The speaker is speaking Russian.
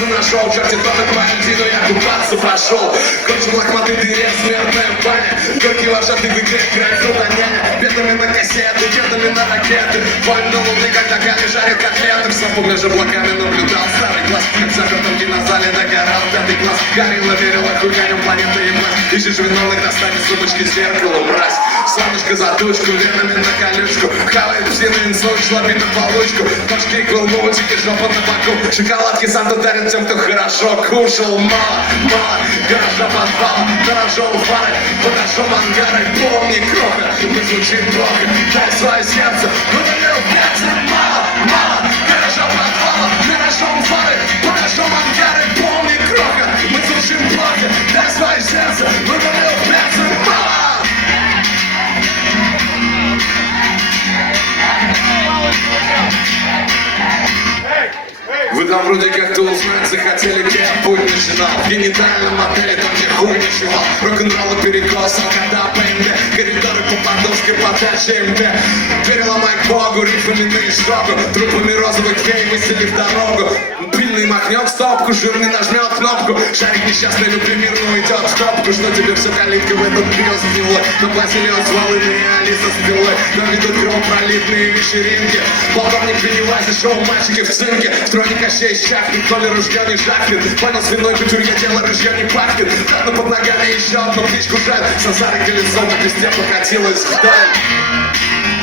Танцы нашел, чертит тот и Валентину, я купаться пошел. Кончил лохматый дырец, смертная баня. Горький вожатый в игре играет няня. Бедами на кассеты, дедами на ракеты. Войн на луны, как на гале жарит котлеты. В сапу между блоками наблюдал старый глаз. Как за в кинозале догорал пятый класс. Горилла верила хуяням планеты и власть. Ищешь виновных, достань из сумочки зеркало, мразь. Солнышко за тучку, венами на колючку. Хавает псиный инсульт, шлапит на получку. Ножки к мультики, жопа на боку. Шоколадки Санта дарит тем, кто хорошо кушал. Мало, мало, гаража подвала. Дорожил фары, подошел ангары. Помни, кроха, мы звучим плохо. Дай свое сердце, выдалил пятся. Мало, мало, гаража подвала. Дорожил фары, подошел ангары. Помни, кроха, мы звучим плохо. Дай свое сердце, выдалил пятца. Мало. Вы там вроде как-то узнать захотели, где путь начинал. В генитальном отеле, там где хуй ночевал. Рок-н-ролл перекос, когда ПМД. Коридоры по Подольской подаче МД. Дверь ломай к Богу, рифами на истоку. Трупами розовых фей выселив дорогу. Пильный махнет стопку, жирный нажмет кнопку. Шарик несчастный любимирно уйдет в топку. Что тебе все калитка в этот грез гнилой. Наплатили от Волыны и Алиса с пилой. Нам ведут кровопролитные вечеринки. Полковник Пеннивайз и шоу мальчики в цинке. В троне Кощей щахнет, то ли ружье не жахнет. Понял, свиной кутюрье дело ружье не пахнет. Пятна под ногами еще одну птичку жаль. Сансары колесом на кресте покатилась вдаль.